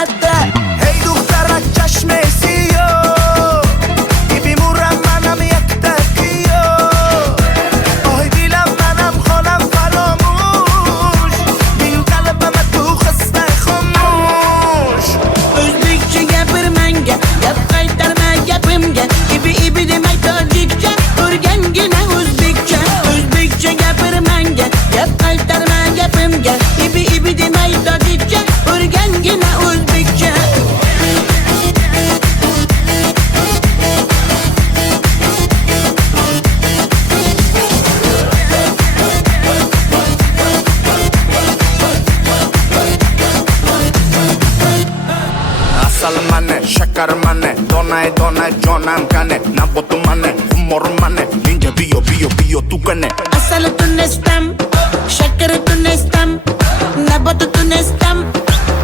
latta. Hey دخترک چشمسی بیمورم منم یک تکیو آی دیلم منم خانم فراموش بین قلبم تو خسته خاموش O'zbekcha gapir menga, gap qaytarma gapimga. Ibi demay tojikcha, o'rgangina o'zbekcha. O'zbekcha gapir menga, gap qaytarma gapimga. Ibi demay tojikcha, o'rgangina o'zbekcha. Asal mane, shakar mane, donay donay jonam kane Nabotu mane, humor mane, ninja biyo tu kane Asal tunestam, shakar tunestam, nabat tunestam,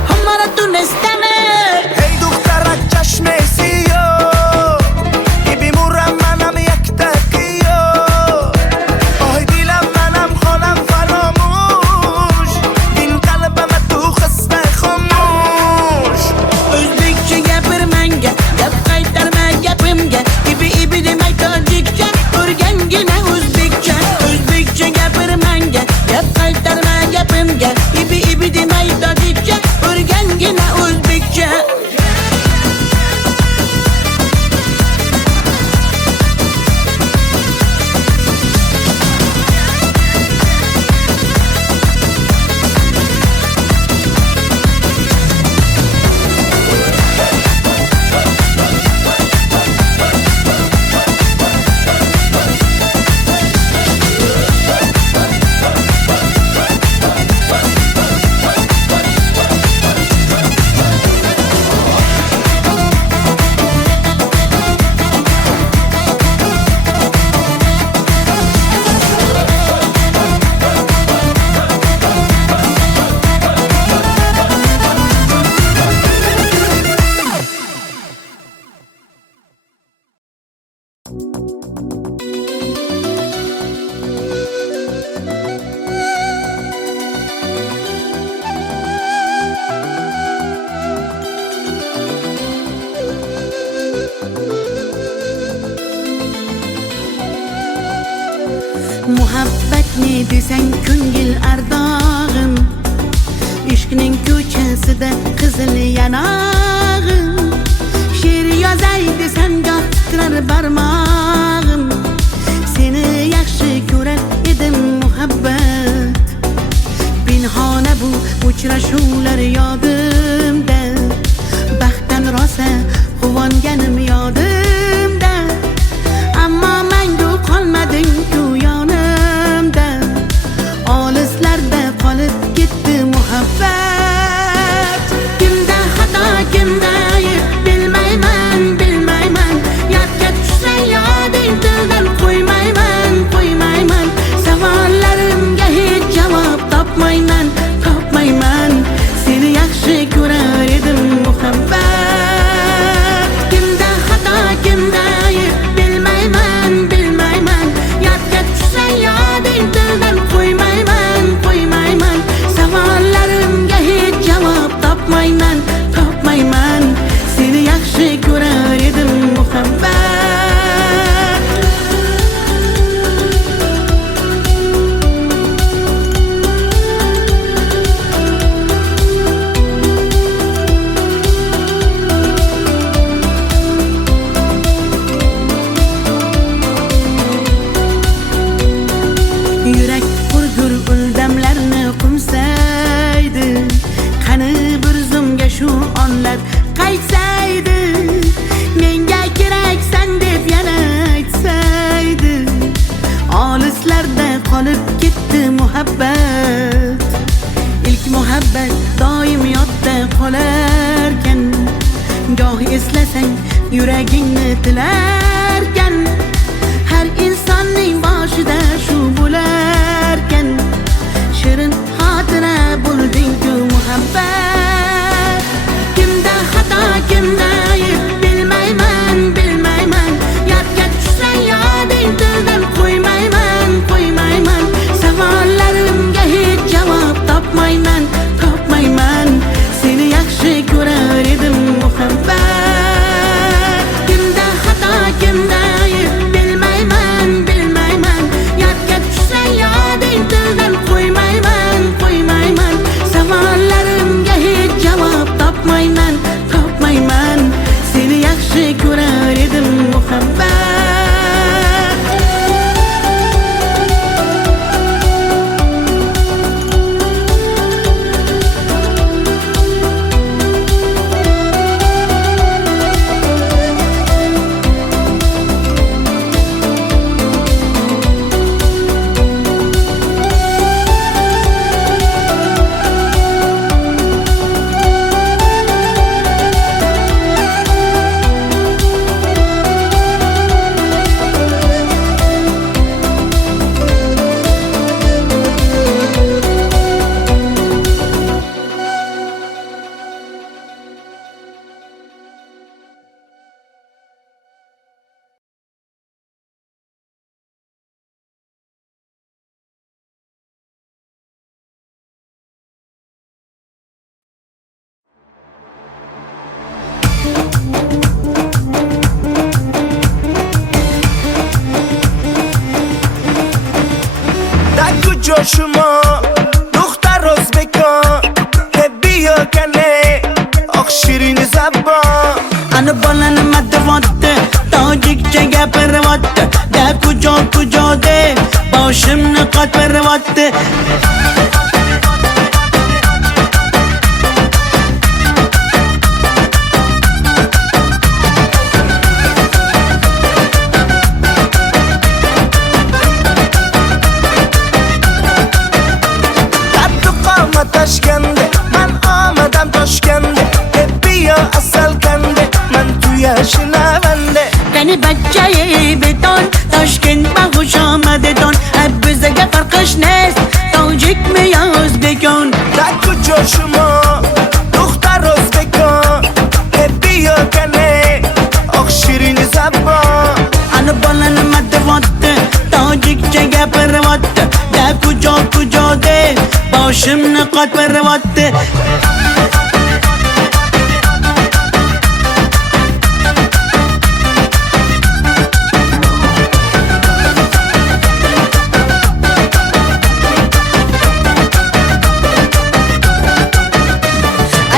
hamara tunestam. Hey دخترک چشمسی بیمورم منم یک تکیو آی دیلم منم خانم فراموش بین قلبم تو خسته خاموش O'zbekcha gapir menga, gap qaytarma gapimga. Ibi demay tojikcha, o'rgangina o'zbekcha. O'zbekcha gapir menga, gap qaytarma gapimga. Ibi demay tojikcha, o'rgangina o'zbekcha. Muhabbat ne desang ko'ngil ardog'im, ishqning ko'chasida qizil yanog'im. She'r yozay desam goh titrar barmog'im, seni yaxshi ko'rar edim muhabbat. Pinhona bu uchrashuvlar yodimda, baxtdan rosa quvonganim yodimda. Ammo mangu qolmading-ku yonimda, olislarda qolib ketdi muhabbat. Kimda xato, kimda ayb bilmayman, yodga tushsa yoding tildan qo'ymayman. Savollarimga hech javob topmayman. Seni yaxshi ko'rar edim muhabbat. Kimda xato, kimda ayb bilmayman, yodga tushsa yoding tildan qo'ymayman. Savollarimga hech javob topmayman. Seni yaxshi ko'rar edim muhabbat. Yurak hurgur uldamlarni qumsaydi, qani bir zumga shu onlar qaytsaydi. Menga keraksan deb yana aytsaydi, olislarda qolib ketdi muhabbat. İlk muhabbat doim yodda qolarkan, goh eslasang yuragingni tilarkan. Har insonning boshida shu bo'larkan, shirin xotira bo'lding-ku muhabbat. Kimda xato, kimda ayb bilmayman, yodga tushsa yoding tildan qo'ymayman. Savollarimga hech javob topmayman. Seni yaxshi ko'rar muhabbat. Kimda xato kimda ayb bilmayman bilmayman. Yodga tushsa yoding tildan qo'ymayman qo'ymayman. Savollarimga hech javob topmayman topmayman. Seni yaxshi ko'rar edim muhabbat. شما دختر ازبکان بیا کنه آخ شیرین زبان Ana balani matvatte tojikcha gapirvatte da kujo de boshimni qotvirvatte. Toshkentda man omadam Toshkentda bia asal kande man tuya shinavande Qani bachchayi beton Toshkent bag'ush omadedon bizga farqish nes tojikmi yo o'zbekon. Da kujo shuma duxtar o'zbekon bia kane oq shirin zabon Ana balani matvatte tojikcha gapirvatte da kujo de boshimni qotvirvatte.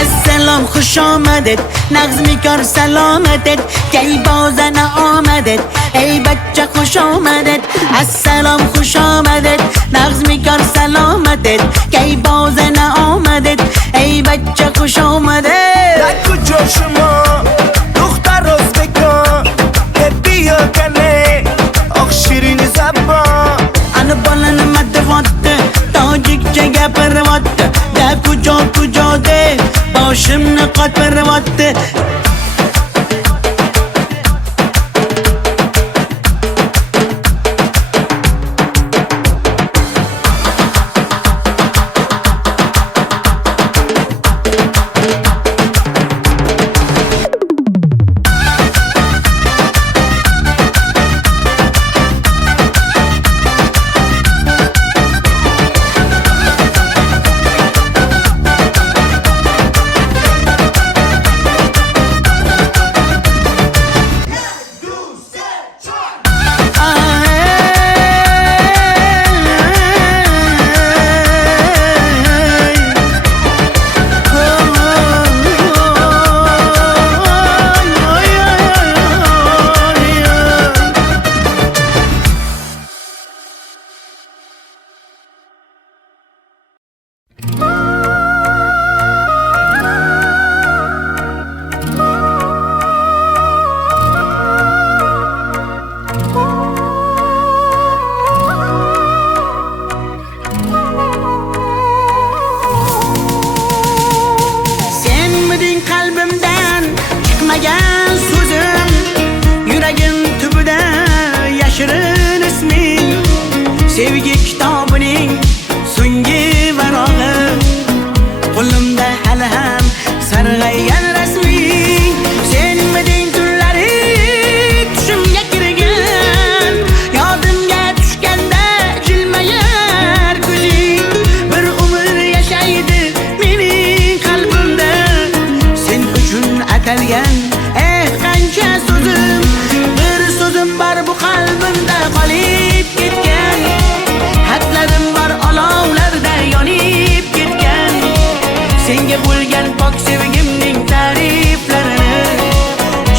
Assalom xush omadet nag'zmi kor salomatet kay bozana omadet ey bachcha xush omadet. Assalom xush omadet nag'zmi kor salomatet kay bozana omadet ey bachcha xush omadet. Da kujo shuma duxtar o'zbekon bia kane oq shirin zabon Ana balani matvatte tojikcha gapirvatte da kujo de boshimni qotvirvatte. atalgan qancha so'zim, bir so'zim bor bu qalbimda qolib ketgan. Xatlarim bor olovlarda yonib ketgan. Senga bo'lgan pok sevgimning ta'riflarini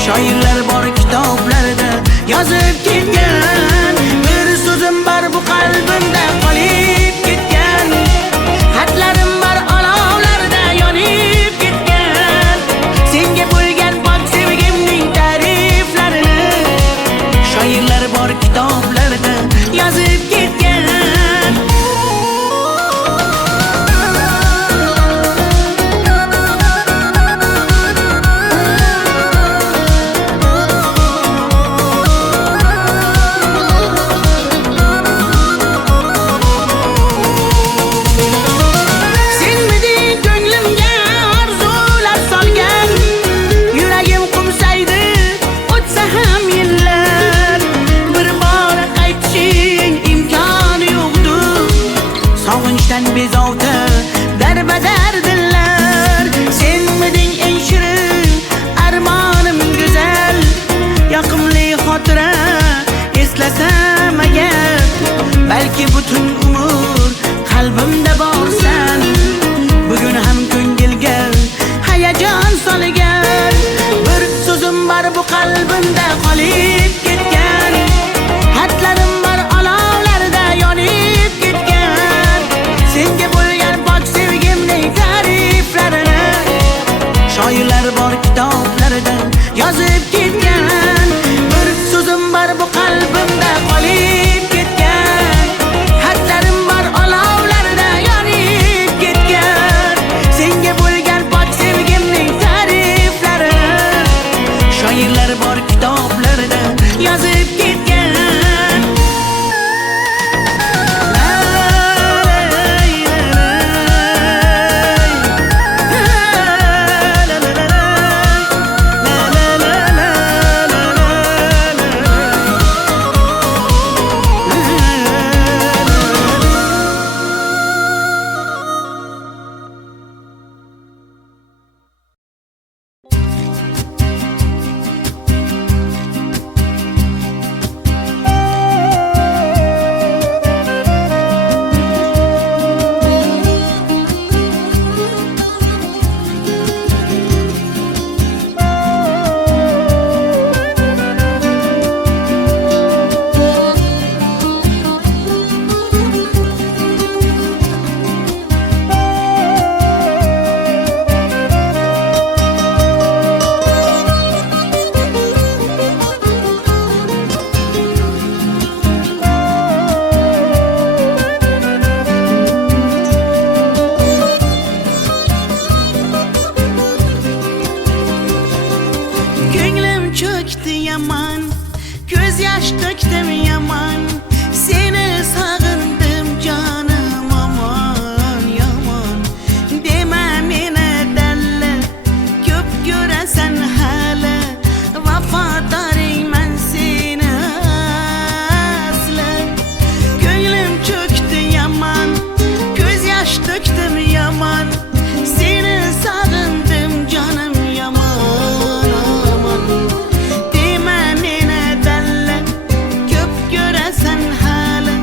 shoirlar bor kitoblarda yozib ketgan. Bir so'zim bor bu qalbimda qolib ketgan. Xatlarim bor olovlarda yonib ketgan. Senga bo'lgan pok sevgimning ta'riflarini shoirlar bor kitoblarda yozib ketgan. Bezovta darbadar dillar, senmiding eng shirin armonim go'zal. Yoqimli xotira eslasam agar, balki butun umr qalbimda borsan. Bugun ham ko'ngilga hayajon solgan. Bir so'zim bor bu qalbimda qolib ketgan. Xatlarim bor olovlarda yonib ketgan. Senga bo'lgan pok sevgimning ta'riflarini shoirlar bor kitoblarda yozib ketgan. Bir so'zim bor bu qalbimda qolib ketgan. Xatlarim bor olovlarda yonib ketgan. Senga bo'lgan pok sevgimning ta'riflarini shoirlar bor kitoblarda yozib ketgan. Yaman, göz yaş döktüm yaman. Seni sağındım canım aman yaman. Deme mene delle, köp göresen hala. Vafadarım ben seni asla. Gönlüm çöktü yaman, göz yaş döktüm yaman. Seni sağındım canım yaman aman. Sen hala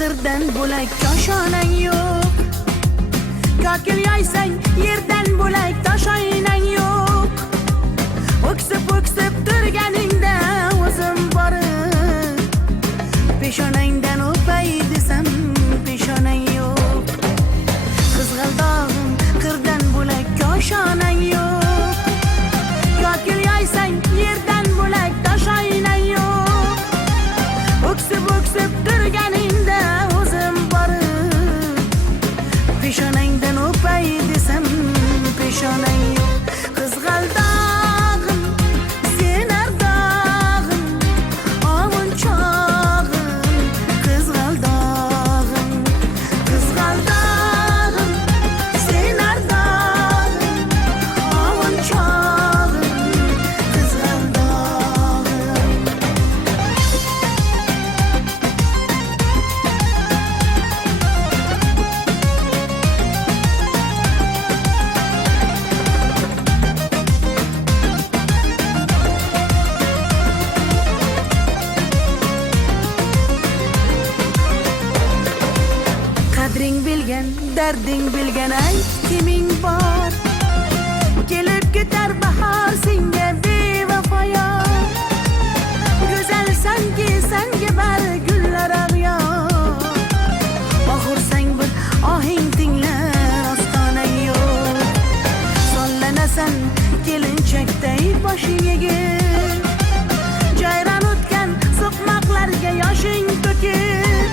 qirdan bo'lak koshonang yo'q. Kokil yoysang yerdan bo'lak toshoynang yo'q. O'ksib turganingda o'zim borib peshonangdan o'pay desam peshonang yo'q. Qizg'aldog'im qirdan bo'lak koshonang yo'q. Kokil yoysang yerdan bo'lak toshoynang yo'q. O'ksib turganingda o'zim borib peshonangdan o'pay desam peshonang yo'q. Qizg'aldog'im sen ardog'im ovun chog'im. Qizg'aldog'im sen ardog'im ovun chog'im. Qizg'aldog'im qadring bilgan, darding bilgan ayt kiming bor. Kelib ketar bahor senga bevafoyor. Go'zalsanki senga bari gullar ag'yor. Oxursang bir ohing tinglar ostonang yo'q. Sollanasan kelinchakday boshing egib. Jayron o'tgan so'qmoqlarga yoshing to'kib.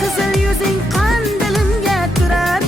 Qizil yuzing qon dilimga turar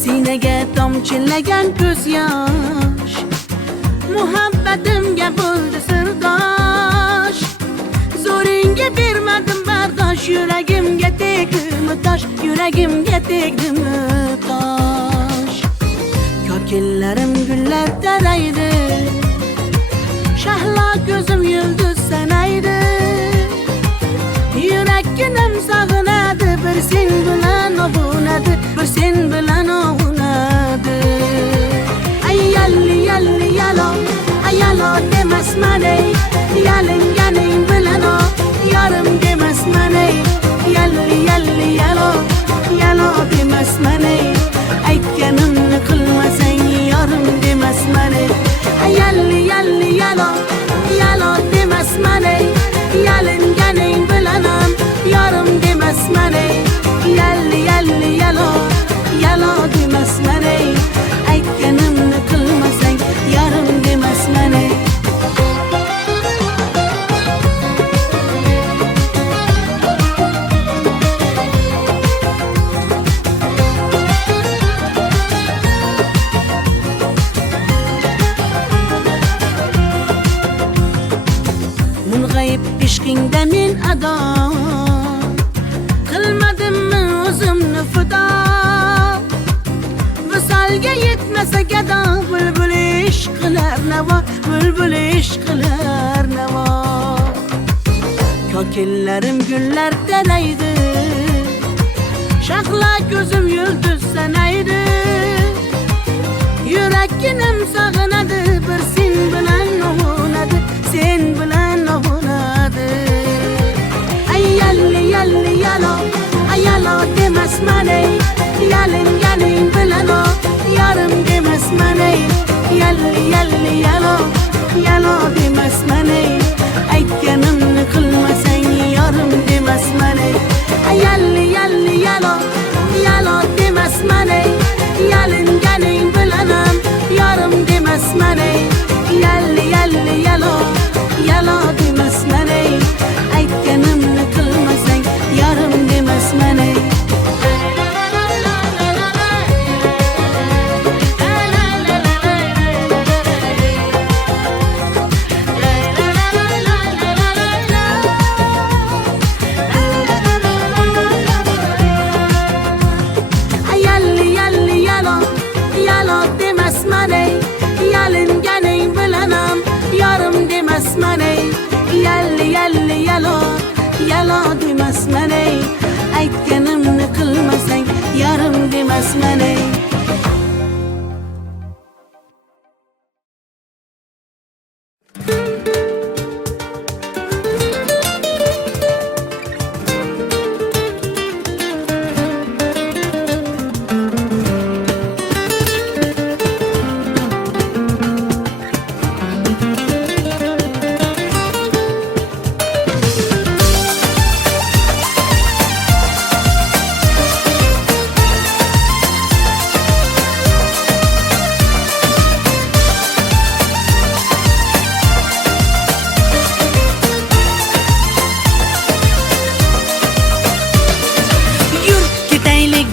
Sinaga tomchilagan ko'z yosh, muhabbatimga bo'ldi sirdosh. Zo'ringga bermadim bardosh, yuragimga tegdimi tosh, yuragimga tegdimi tosh. Kokillarim gullar taraydi, shahlo ko'zim yulduz sanaydi. Yurakkinam sog'inadi, bir sen bilan ovunadi, bir sen bilan ovunadi. Ay yalli yalli yalo, ay yalo demasman ey, yalinganing bilan o, yarim demasman ey. Yalli yalli yalo, yalo demasman ey, aytganimni qilmasang yarim demasman ey. Ay yalli yalli yalo, yalo demasman ey, yalinganing bilan ham yarim demasman ey. Yalli yalli yalo, yalo demasman ey, aytganimni qilmasang yarim demasman ey. Mung'ayib ishqingda men ado, qilmadimmi o'zimni fido. Visolga yetmasa gado, bulbul ishq qilar navo, bulbul ishq qilar navo. Kokillarim gullar taraydi, shahlo ko'zim yulduz sanaydi. Yurakkinam sog'inadi, bir sen bilan ovunadi, sen bilan ovunadi. Ay yalli yalli yalo, ay yalo demasman ey, yalinganing bilan o, yarim demasman ey. Yalli yalli yalo, yalo demasman ey, aytganimni qilmasang yarim demasman ey. Ay yalli yalli yalo, yalo demasman ey, yalinganing bilan ham yarim demasman ey. Yalli yalli yalo, yalo demasman ey, aytganimni qilmasang yarim demasman ey. Yalli yalli yalo, yalo demasman ey, yalinganing bilan ham yarim demasman ey. Yalli yalli yalo, yalo demasman ey, aytganimni qilmasang yarim demasman ey.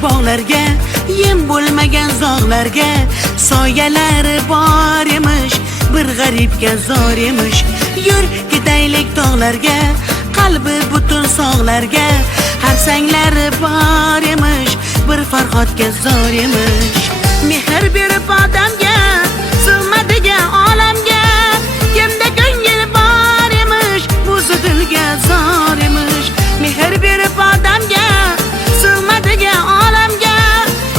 Bog'larga, yem bo'lmagan zog'larga, soyalari bor emish, bir g'aribga zor emish. Yur ketaylik tog'larga, qalbi butun sog'larga, harsanglari bor emish, bir farhodga zor emish. Mehr berib odamga, sig'madigan olamga, kimda ko'ngil bor emish, o'zi dilga zor emish. Mehr berib odamga, sig'madigan olamga,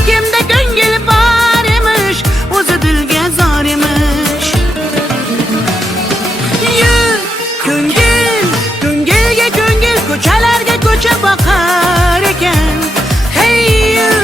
kimda ko'ngil bor emish, o'zi dilga zor emish. Yur ko'ngil, ko'ngilga ko'ngil, ko'chalarga ko'cha boqar ekan. Hey yur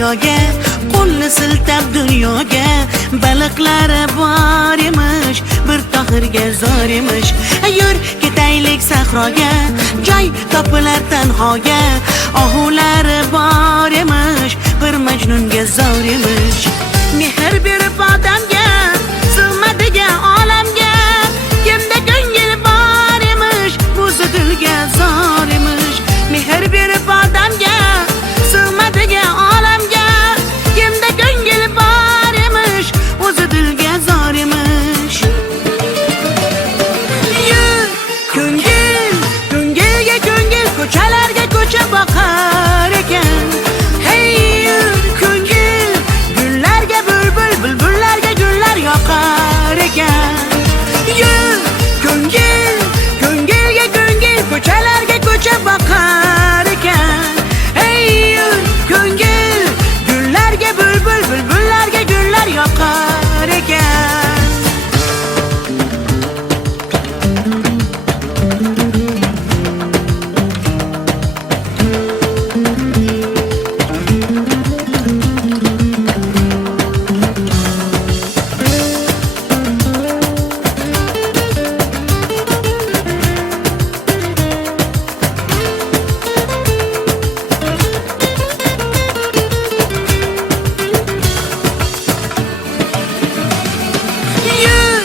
daryoga, qo'lni siltab dunyoga. Baliqlari bor emish, bir tohirga zor emish. Yur ketaylik sahroga, joy topilar tanhoga. Ohulari bor emish, bir majnunga zor emish. Mehr berib odamga, sig'madigan olamga. Kimda ko'ngil bor emish, o'zi dilga zor emish. Mehr berib odamga, sig'madigan olamga. Kimda ko'ngil bor emish, o'zi dilga zor emish. Yur ko'ngil, ko'ngilga ko'ngil, ko'chalarga ko'cha boqar ekan. Hey yur ko'ngil, gullarga bulbul, bulbullarga gullar yoqar ekan. Yur ko'ngil, ko'ngilga ko'ngil, ko'chalarga ko'cha boqar ekan. Hey yur ko'ngil, gullarga bulbul, bulbullarga gullar yoqar ekan. Yur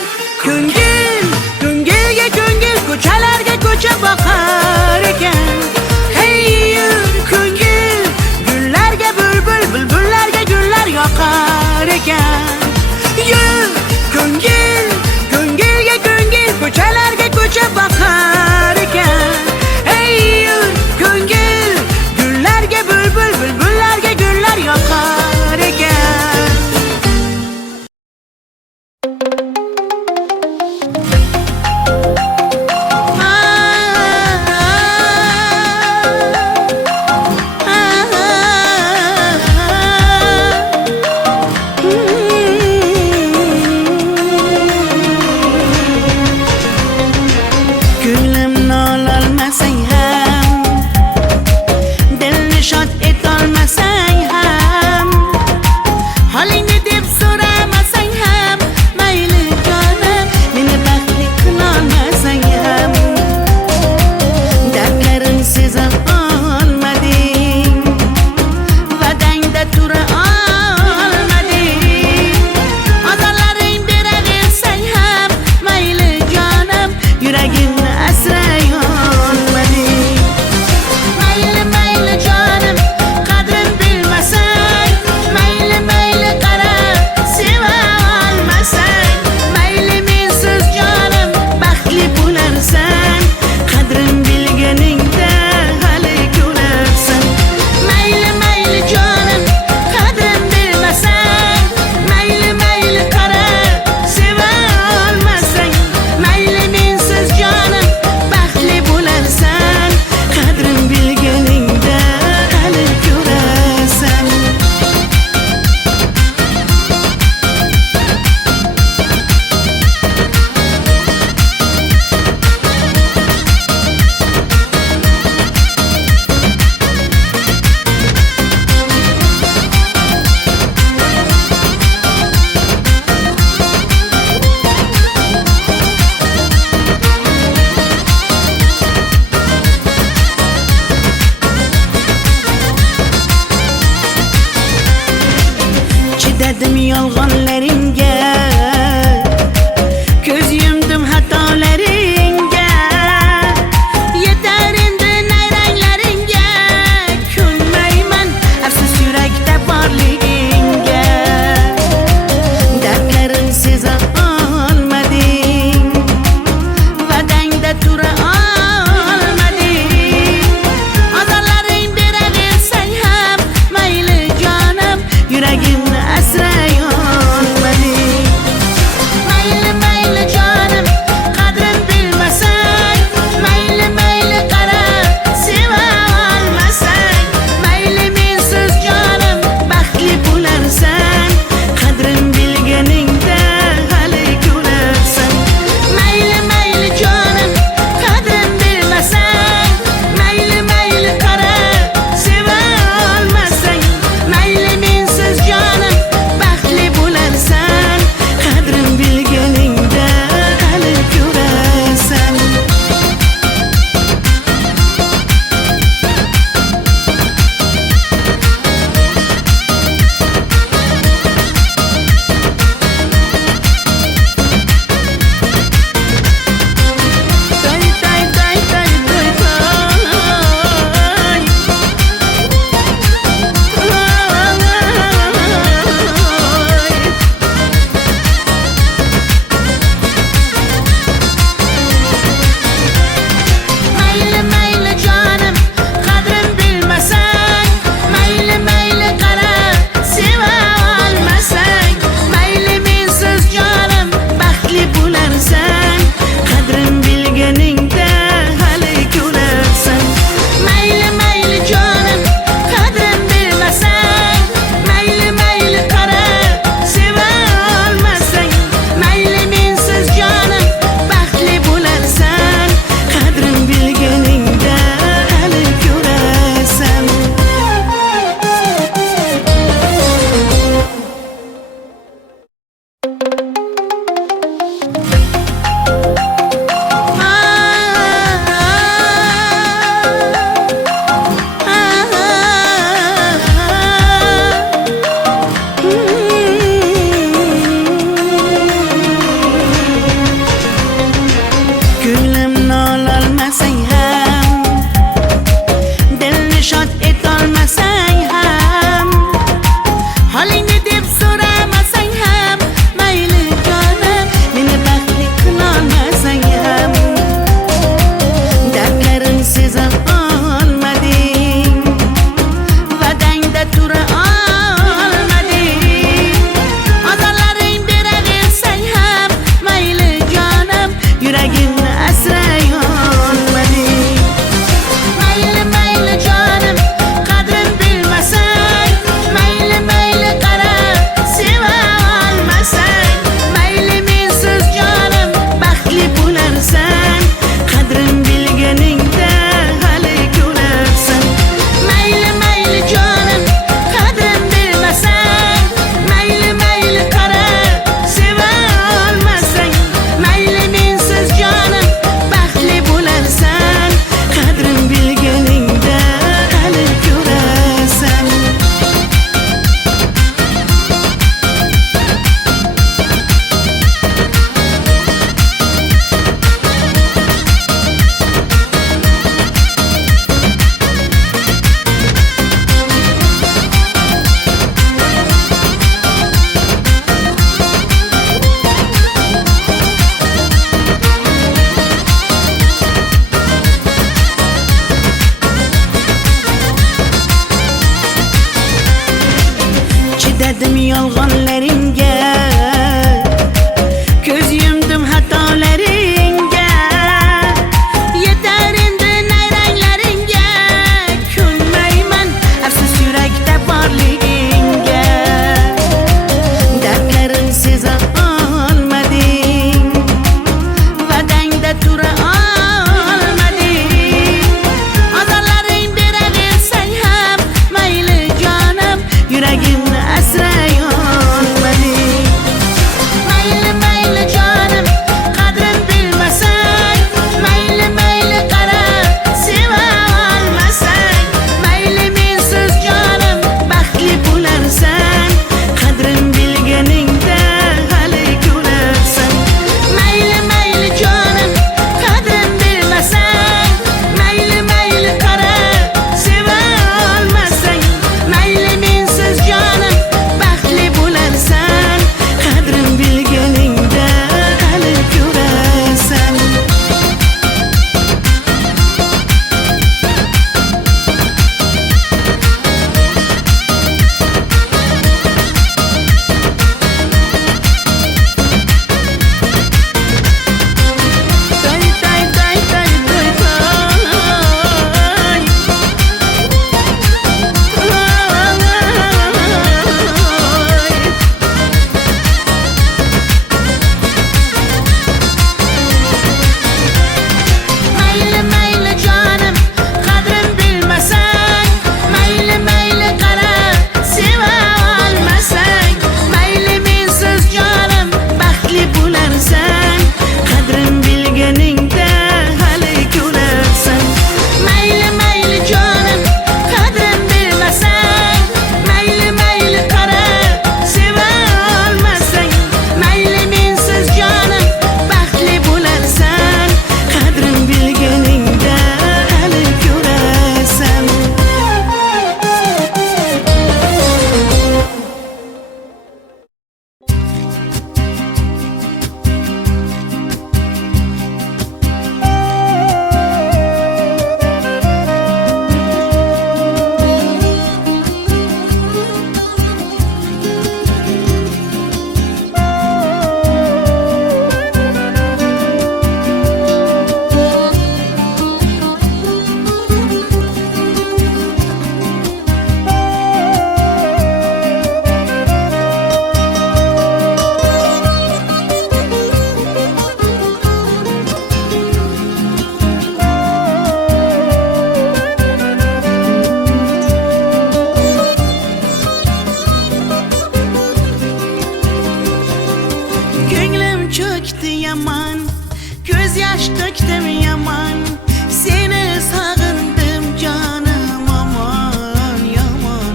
ko'ngil, ko'ngilga ko'ngil, ko'chalarga ko'cha boqar ekan. Hey yur ko'ngil, gullarga bulbul, bulbullarga gullar yoqar ekan. Yur ko'ngil, ko'ngilga ko'ngil, ko'chalarga ko'cha boqar ekan. Hey yur ko'ngil, gullarga bulbul, bulbullarga gullar yoqar ekan. Ko'nglimni ololmasang ham, dilni shod etolmasang ham, holingni deb so'ramasang ham, mayli jonim, meni baxtli qilolmasang ham, dardlarim seza olmading, va'dangda tura olmading, ozorlaring beraversang ham, mayli jonim, yuragimni asray olmading. Mayli mayli jonim, qadrin bilmasang, mayli mayli qarab seva olmasang, mayli mensiz jonim baxtli bo'larsan, qadrin bilganingda hali ko'rarsan. Mayli mayli jonim, qadrin bilmasang, mayli mayli qarab seva olmasang, mayli mensiz jonim baxtli bo'larsan, qadrin bilganingda hali ko'rarsan. Chidadim yolg'onlaringga, ko'z yumdim xatolaringga. Yetar endi nayranglaringga, ko'nmayman afsus yurakda borligingga. Dardlarim seza olmading, va'dangda tura olmading, ozorlaring beraversang ham, mayli jonim, yuragimni asray olmading. Mayli mayli jonim, qadrin Düşmedim yolganlarınga, göz yumdum hatalarınga. Yeter indi nayranglaringa, ko'nmayman afsus yurakda borligingga. Dardlarim seza olmading, va'dangda tura olmading. Azorlaring beraversang ham mayli jonim, yuragimni asray olmading. Mayli mayli jonim, qadrin bilmasang, mayli mayli qara seva olmasang, mayli mensiz jonim baxtli bo'larsan, qadrin bilganingda hali ko'rarsan. Mayli mayli jonim, qadrin bilmasang, mayli mayli qara seva olmasang, mayli mensiz jonim baxtli bo'larsan, qadrin bilganingda hali ko'rarsan. Tay tay tay tay tay Mayli mayli jonim, qadrin bilmasang, mayli mayli qara seva olmasang, mayli mensiz jonim baxtli bo'larsan, qadrin bilganingda hali ko'rarsan. Mayli mayli jonim, qadrin bilmasang, mayli mayli qara seva olmasang, mayli mensiz jonim baxtli bo'larsan, qadrin bilganingda hali ko'rarsan. Ko'nglim cho'kdi yaman, ko'z yosh to'kdim yaman, seni sog'indim jonim aman yomon.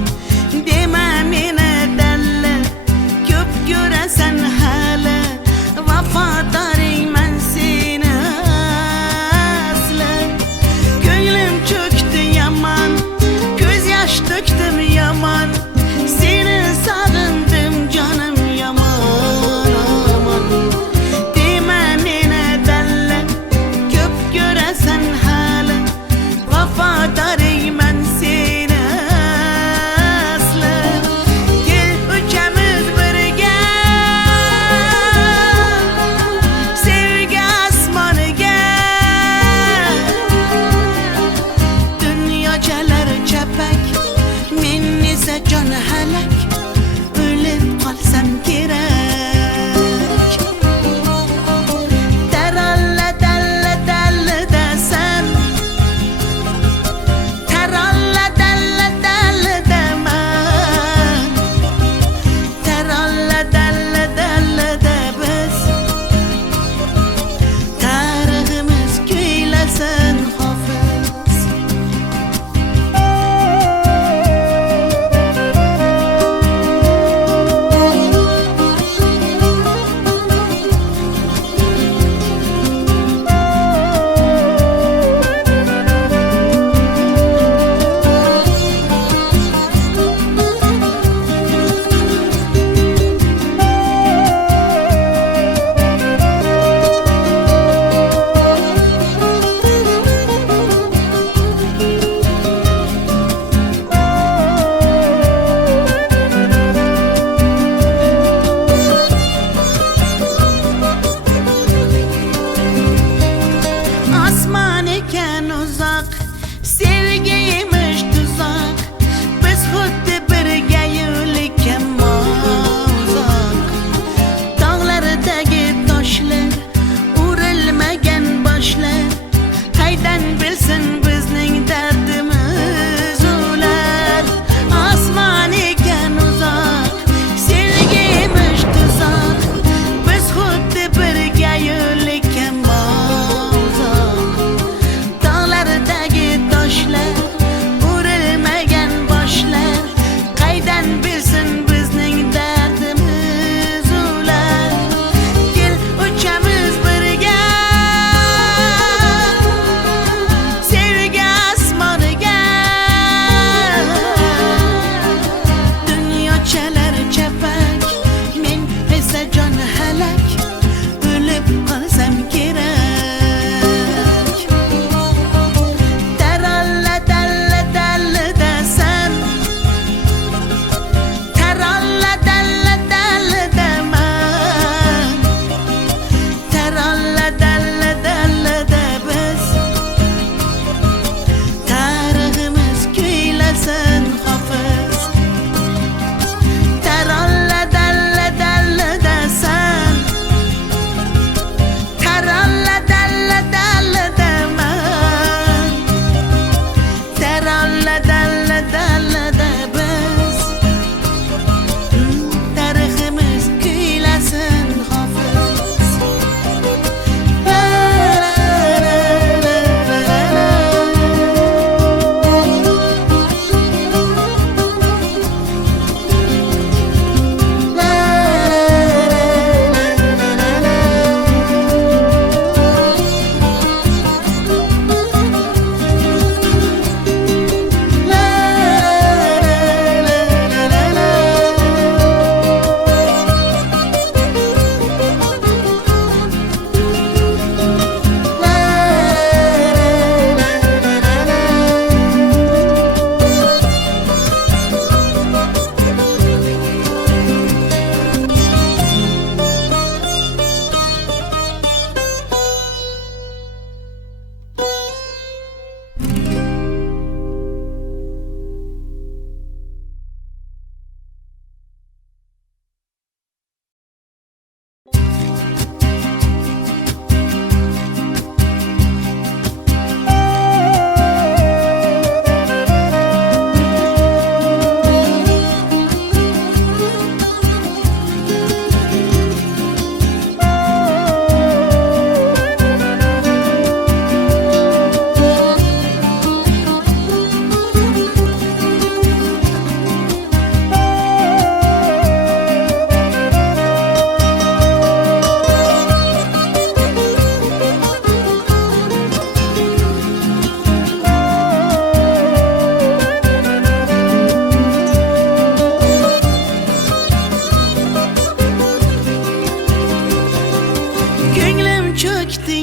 Dema meni dalla, ko'p ko'rasan hali, vafodoringman seni asli. Ko'nglim cho'kdi yaman, ko'z yosh to'kdim yaman, seni sog'indim jonim yomon aman. Dema meni dalla, ko'p ko'rasan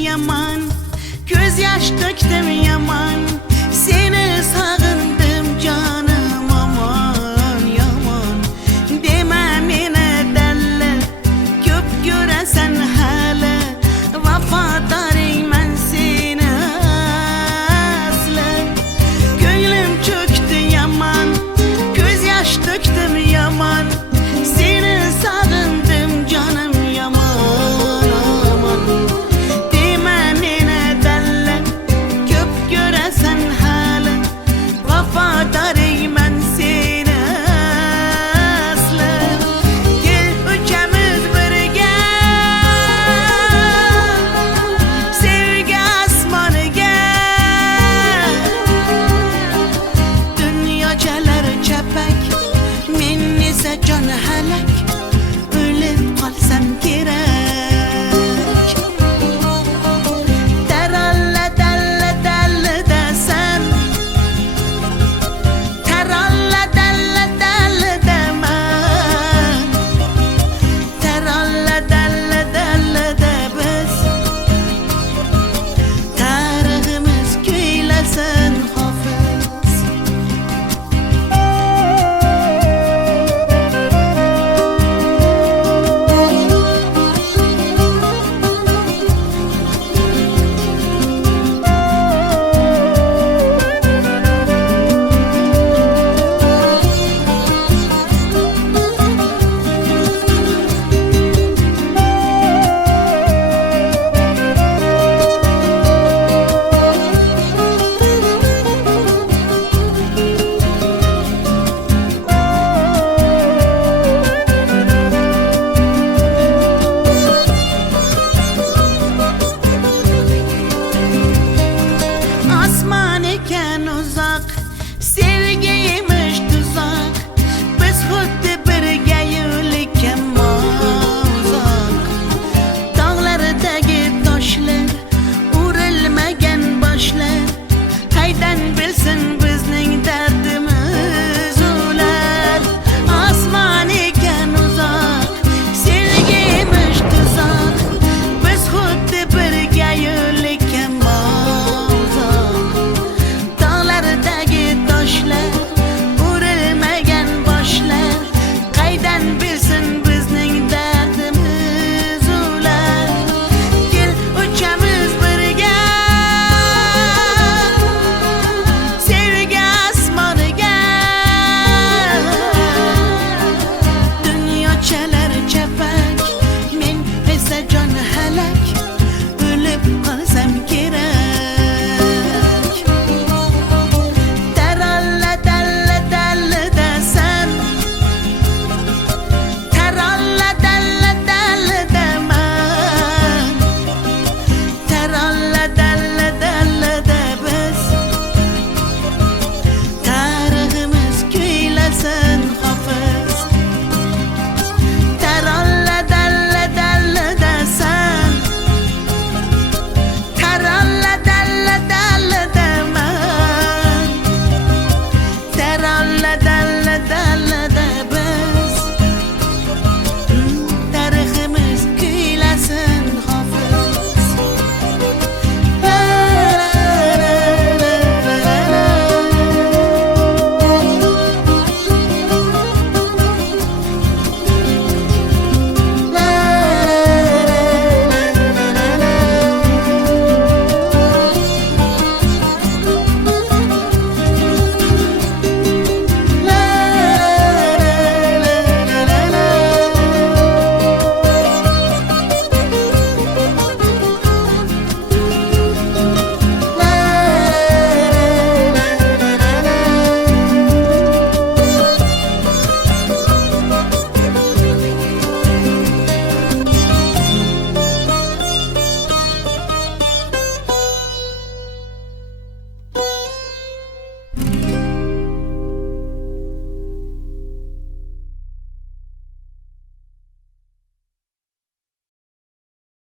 yaman, göz yaş döktüm yaman. Seni